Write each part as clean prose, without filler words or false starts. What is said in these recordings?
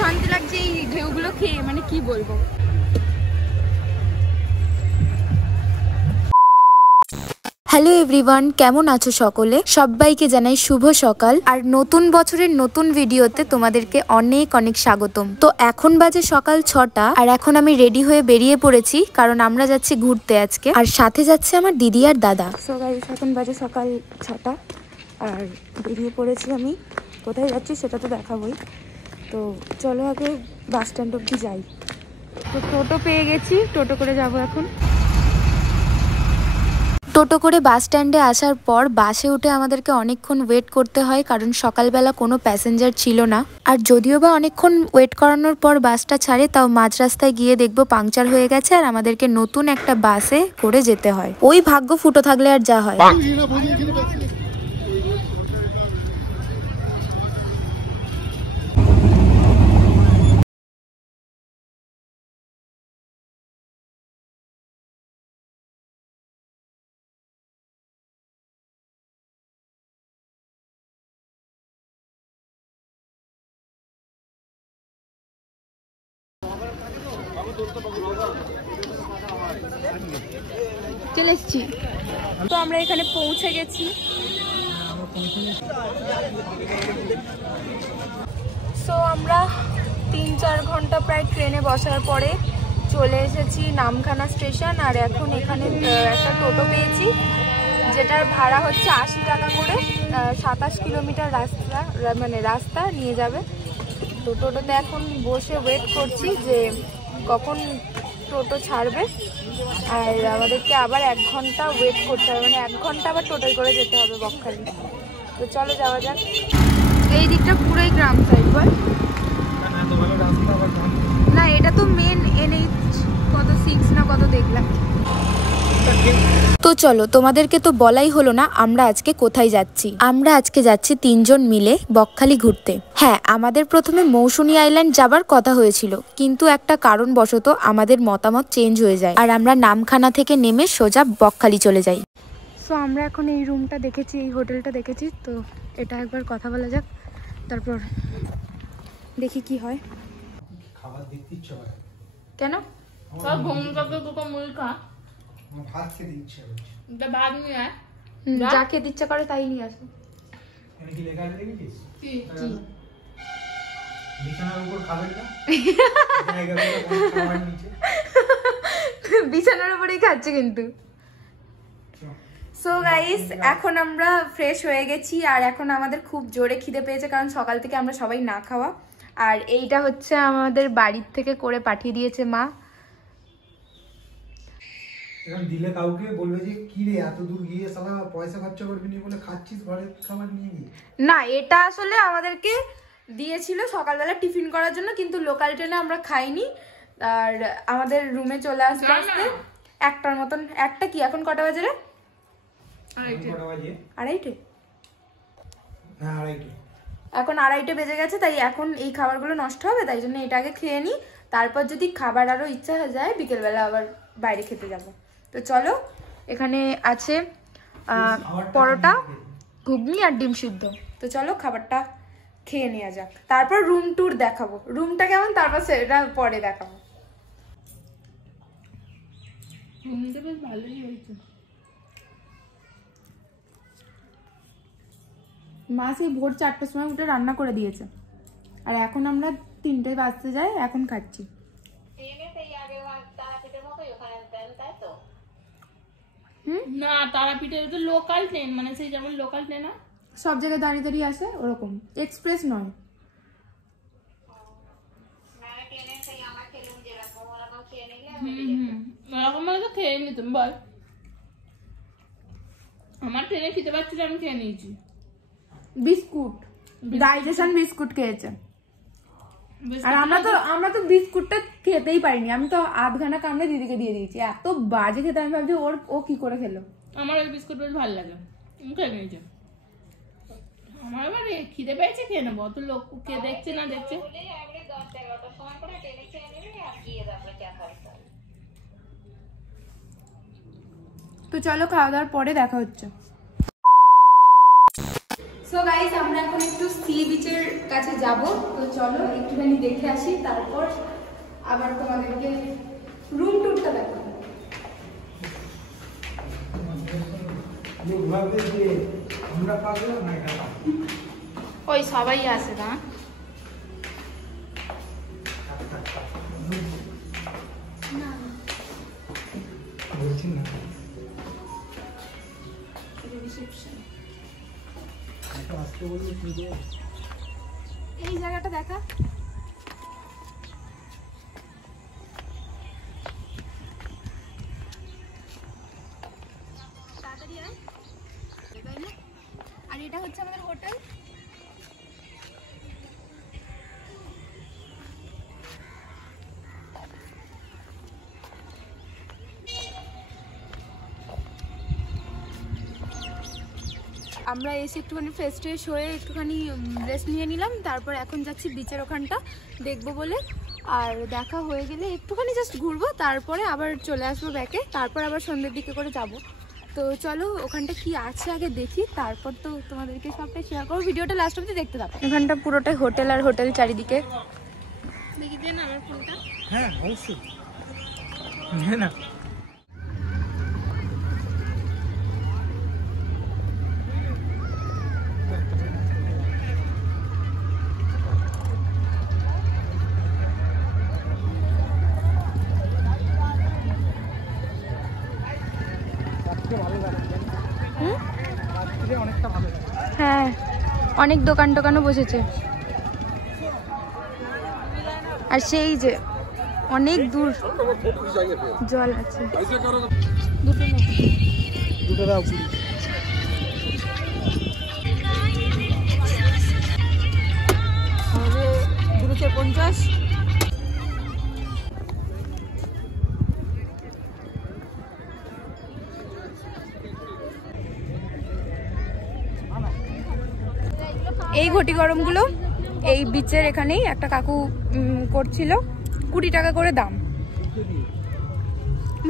শান্তি লাগছে এই ঢেউগুলো খেয়ে, মানে কি বলবো। হ্যালো এভরিওয়ান, কেমন আছো সকলে? সবাইকে জানাই শুভ সকাল আর নতুন বছরের নতুন ভিডিওতে তোমাদেরকে অনেক অনেক স্বাগতম। তো এখন বাজে সকাল 6টা আর এখন আমি রেডি হয়ে বেরিয়ে পড়েছি, কারণ আমরা যাচ্ছি ঘুরতে আজকে, আর সাথে যাচ্ছে আমার দিদি আর দাদা। সো গাইস, এখন বাজে সকাল 6টা আর বেরিয়ে পড়েছি আমি। কোথায় যাচ্ছি সেটা তো দেখাবোই। তো চলো আগে বাস স্ট্যান্ড অবধি যাই। তো টোটো পেয়ে গেছি, টোটো করে যাব এখন। টোটো করে বাস স্ট্যান্ডে আসার পর বাসে উঠে আমাদেরকে অনেকক্ষণ ওয়েট করতে হয়, কারণ সকালবেলা কোনো প্যাসেঞ্জার ছিল না। আর যদিও বা অনেকক্ষণ ওয়েট করানোর পর বাসটা ছাড়ে, তাও মাঝ রাস্তায় গিয়ে দেখবো পাংচার হয়ে গেছে আর আমাদেরকে নতুন একটা বাসে করে যেতে হয়। ওই ভাগ্য ফুটো থাকলে আর যা হয়। চলে এসছি, তো আমরা এখানে পৌঁছে গেছি। সো আমরা 3-4 ঘন্টা প্রায় ট্রেনে বসার পরে চলে এসেছি নামখানা স্টেশন। আর এখন এখানে একটা টোটো পেয়েছি, যেটার ভাড়া হচ্ছে 80 টাকা করে। 27 কিলোমিটার রাস্তা নিয়ে যাবে। তো টোটোতে এখন বসে ওয়েট করছি যে কখন টোটো ছাড়বে। আর আমাদেরকে আবার 1 ঘন্টা ওয়েট করতে হবে, মানে 1 ঘন্টা আবার টোটোয় করে যেতে হবে বকখালি। তো চলো যাওয়া যাক। এই দিকটা পুরোই গ্রাম সাইড। বল না, এটা তো মেন NH কত 6 না কত দেখলাম। তো চলো, তোমাদেরকে তো বলাই হলো না আমরা আজকে কোথায় যাচ্ছি। আমরা আজকে যাচ্ছি 3 জন মিলে বকখালি ঘুরতে। হ্যাঁ, আমাদের প্রথমে মৌসুনী আইল্যান্ড যাবার কথা হয়েছিল, কিন্তু একটা কারণবশত আমাদের মতামত চেঞ্জ হয়ে যায় আর আমরা নামখানা থেকে নেমে সোজা বকখালি চলে যাই। সো আমরা এখন এই রুমটা দেখেছি, এই হোটেলটা দেখেছি, তো এটা একবার কথা বলা যাক, তারপর দেখি কি হয়। খাবার দেখতে ইচ্ছে হয় কেন? ভাত খেতে ইচ্ছে হচ্ছে। যা খেতে ইচ্ছা করে তাই নিয়ে আসো। এখানে কি লেখা আছে দেখেছিস? কি? বিছানার উপর খাবেন না, খাবার নিচে। বিছানার উপরেই খাচ্ছে কিন্তু। সো গাইস, এখন আমরা ফ্রেশ হয়ে গেছি আর এখন আমাদের খুব জোরে খিদে পেয়েছে, কারণ সকাল থেকে আমরা সবাই না খাওয়া। আর এইটা হচ্ছে আমাদের বাড়ির থেকে করে পাঠিয়ে দিয়েছে মা। এখন দিলে কাউকে বলবে যে কি রে এত দূর গিয়ে সালা পয়সা খরচা করবি না বলে খাচ্ছিস ঘরে খাবার নিয়ে গিয়ে। না, এটা আসলে আমাদেরকে দিয়েছিল সকালবেলা টিফিন করার জন্য, কিন্তু লোকাল ট্রেনে আমরা খাইনি। আর আমাদের রুমে চলে আসতে আসতে 1টার মতন। 1টা কি, এখন কটা বাজে রে? 2:30। এখন 2:30 বেজে গেছে, তাই এখন এই খাবারগুলো নষ্ট হবে, তাই জন্য এটা আগে খেয়ে নিই। তারপর যদি খাবার আরো ইচ্ছা হয়ে যায় বিকেলবেলা আবার বাইরে খেতে যাব। তো চলো, এখানে আছে পরোটা, ঘুগনি আর ডিম সিদ্ধ। তো চলো খাবারটা খেয়ে নেওয়া যাক, তারপর রুম ট্যুর দেখাবো। রুমটা কেমন তারপর সেটা পরে দেখাবো। রুমটা বেশ ভালোই হয়েছে। মা সেই ভোর 4টার সময় উঠে রান্না করে দিয়েছে, আর এখন আমরা 3টে বাজতে যাই, এখন খাচ্ছি। না, তারাপীঠের তো লোকাল ট্রেন, মানে সেই যেমন লোকাল ট্রেন না, সব জায়গায় দাঁড়িয়ে দাঁড়িয়ে আসে, ওরকম এক্সপ্রেস নয়। ওরকম মানে তো খেয়ে নিতাম। বল, আমার ট্রেনে খেতে পারছি, আমি খেয়ে নিয়েছি। বিস্কুট, ডাইজেশন বিস্কুট খেয়েছে। আর আমরা তো বিস্কুটটা খেতেই পারিনি। আমি তো 1/2 ঘন্টা কামড়ে দিদিকে দিয়ে দিয়েছি, এত বাজে খেতে। আমি ভাবছি ও কি করে খেলো। আমার ওই বিস্কুট বেশ ভালো লাগে, খেয়ে নিয়েছে। আমার আবার খিদে পেয়েছে, খেয়ে নেবো। অত লোক কে দেখছে না দেখছে। তো চলো, খাওয়া দাওয়ার পরে দেখা হচ্ছে। সো গাইস আমরা এখন একটু সি বিচের কাছে যাব, তো চলো একটুখানি দেখে আসি, তারপর আবার তোমাদেরকে রুম ট্যুরটা দেখাবো। ওই সবাই আছে না, এই জায়গাটা দেখা। আর এটা হচ্ছে আমাদের হোটেল। আমরা এসে একটুখানি ফ্রেশ ট্রেশ হয়ে একটুখানি রেস্ট নিয়ে নিলাম, তারপর এখন যাচ্ছি বিচের ওখানটা দেখবো বলে। আর দেখা হয়ে গেলে একটুখানি জাস্ট ঘুরবো, তারপরে আবার চলে আসবো ব্যাকে, তারপর আবার সন্ধ্যের দিকে করে যাব। তো চলো ওখানটা কি আছে আগে দেখি, তারপর তো তোমাদেরকে সবটাই শেয়ার করবো। ভিডিওটা লাস্ট অবধি দেখতে থাকো। এখানটা পুরোটাই হোটেল আর হোটেল চারিদিকে। দেখি দেন আমার ফোনটা। হ্যাঁ অবশ্যই, হ্যাঁ না হ্যাঁ অনেক দোকান টোকানও বসেছে, আর সেই যে অনেক দূর জল আছে। দুটো দাও। 250। এই ঘটি গরমগুলো এই বিচের এখানেই একটা কাকু করছিল, 20 টাকা করে দাম,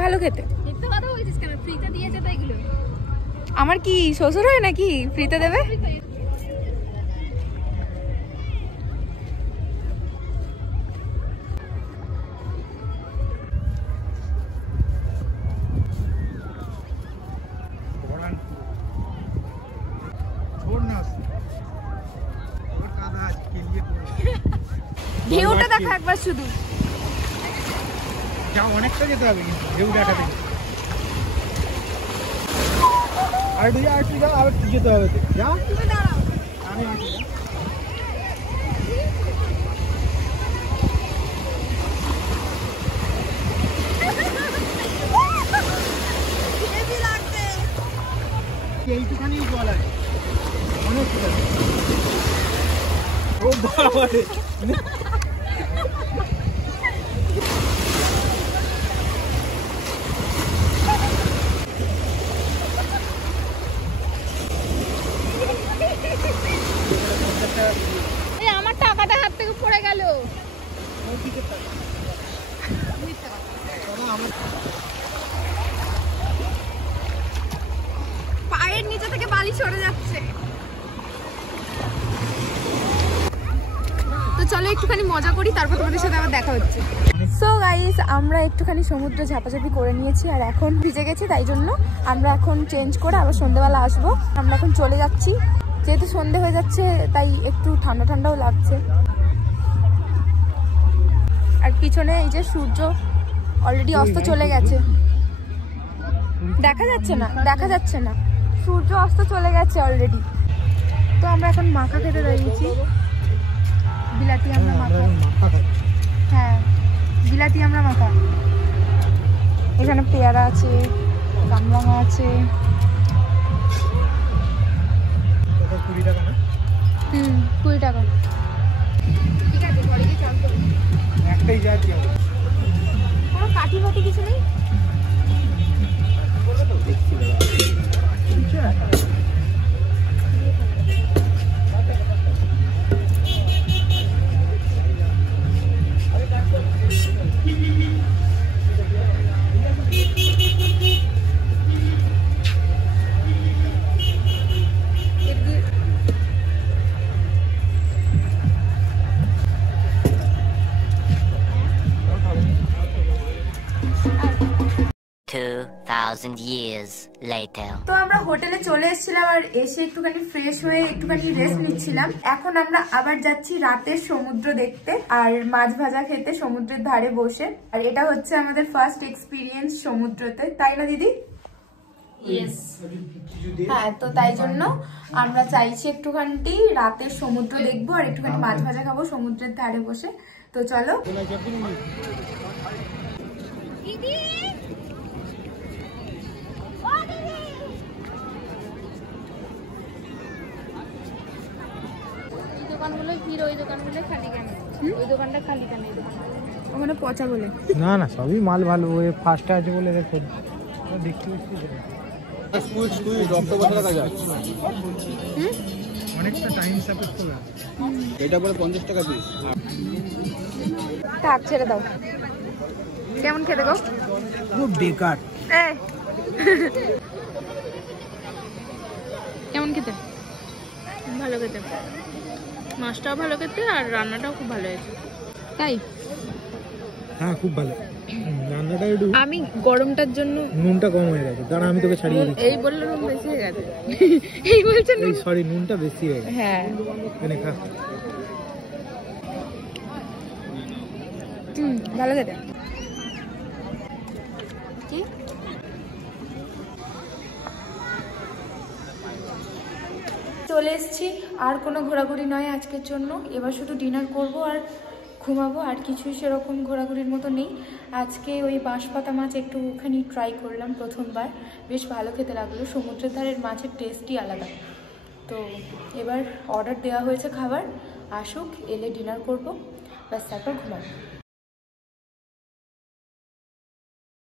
ভালো খেতে। আমার কি শ্বশুর হয় নাকি ফ্রিতে দেবে? ঢেউটা দেখা একবার শুধু, যা অনেকটা যেতে হবে কিন্তু ঢেউ দেখাতে। আর যাও, আবার যেতে হবে তো, যাও আমি আসি। এইটুখানি জল আছে, অনেক ও বাবা রে। আমার টাকাটা হাত থেকে পড়ে গেল। পায়ের নিচে থেকে বালি সরে যাচ্ছে। তো চলো একটুখানি মজা করি, তারপর তোমাদের সাথে আবার দেখা হচ্ছে। সো গাইস আমরা একটুখানি সমুদ্রে ঝাপাঝাপি করে নিয়েছি, আর এখন ভিজে গেছি, তাই জন্য আমরা এখন চেঞ্জ করে আবার সন্ধ্যেবেলা আসবো। আমরা এখন চলে যাচ্ছি, যেহেতু সন্ধে হয়ে যাচ্ছে তাই একটু ঠান্ডা ঠান্ডাও লাগছে। আর পিছনে এই যে সূর্য অলরেডি অস্ত চলে গেছে, দেখা যাচ্ছে না, দেখা যাচ্ছে না, সূর্য অস্ত চলে গেছে অলরেডি। তো আমরা এখন মাখা খেতে দাঁড়িয়েছি, বিলাতি আমরা মাখা। হ্যাঁ বিলাতি আমরা মাখা। এখানে পেয়ারা আছে, কামরাঙা আছে। 20 টাকা না? 20 টাকা। ঠিক আছে ঘরে গিয়ে চাল করবো। একটাই যাচ্ছি, কোনো কাঠি ফাটি কিছু নেই। 2,000 years later. তো আমরা হোটেলে চলে এসেছিলাম আর এসে একটুখানি ফ্রেশ হয়ে একটুখানি রেস্ট নিচ্ছিলাম। এখন আমরা আবার যাচ্ছি রাতের সমুদ্র দেখতে আর মাছ ভাজা খেতে সমুদ্রের ধারে বসে। আর এটা হচ্ছে আমাদের ফার্স্ট এক্সপিরিয়েন্স সমুদ্রতে, তাই না দিদি? হ্যাঁ, তো তাই জন্য আমরা চাইছি একটুখানি রাতের সমুদ্র দেখবো আর একটুখানি মাছ ভাজা খাবো সমুদ্রের ধারে বসে। তো চলো। দোকানগুলো ভিড়, ওই দোকানগুলো খালি কেন? ওই দোকানটা খালি কেন? এই দোকানটা ওখানে পচা বলে না না, সবই মাল ভালো, ওই ফার্স্টে আছে বলে রেখে দেখতে অনেকটা টাইম সাপেক্ষ লাগে। এটা বলে 50 টাকা পিস। থাক, ছেড়ে দাও। কেমন খেতে গো? খুব বেকার। কেমন খেতে? ভালো খেতে, মাছটাও ভালো খেতে আর রান্নাটাও খুব ভালো হয়েছে। তাই? হ্যাঁ, খুব ভালো। রান্নাটা একটু, আমি গরমটার জন্য নুনটা কম হয়ে গেছে, কারণ আমি তোকে ছাড়িয়ে দিচ্ছি। এই বললো নুন বেশি হয়ে গেছে। এই বলছে এই সরি, নুনটা বেশি হয়ে গেছে। হ্যাঁ, এনে খা। ভালো খেতে। কি চলে এসছি, আর কোনো ঘোরাঘুরি নয় আজকের জন্য। এবার শুধু ডিনার করব আর ঘুমাবো, আর কিছুই সেরকম ঘোরাঘুরির মতো নেই। আজকে ওই বাঁশপাতা মাছ একটুখানি ট্রাই করলাম প্রথমবার, বেশ ভালো খেতে লাগলো। সমুদ্রের ধারের মাছের টেস্টই আলাদা। তো এবার অর্ডার দেওয়া হয়েছে খাবার, আসুক, এলে ডিনার করব, ব্যাস তারপর ঘুমাবো।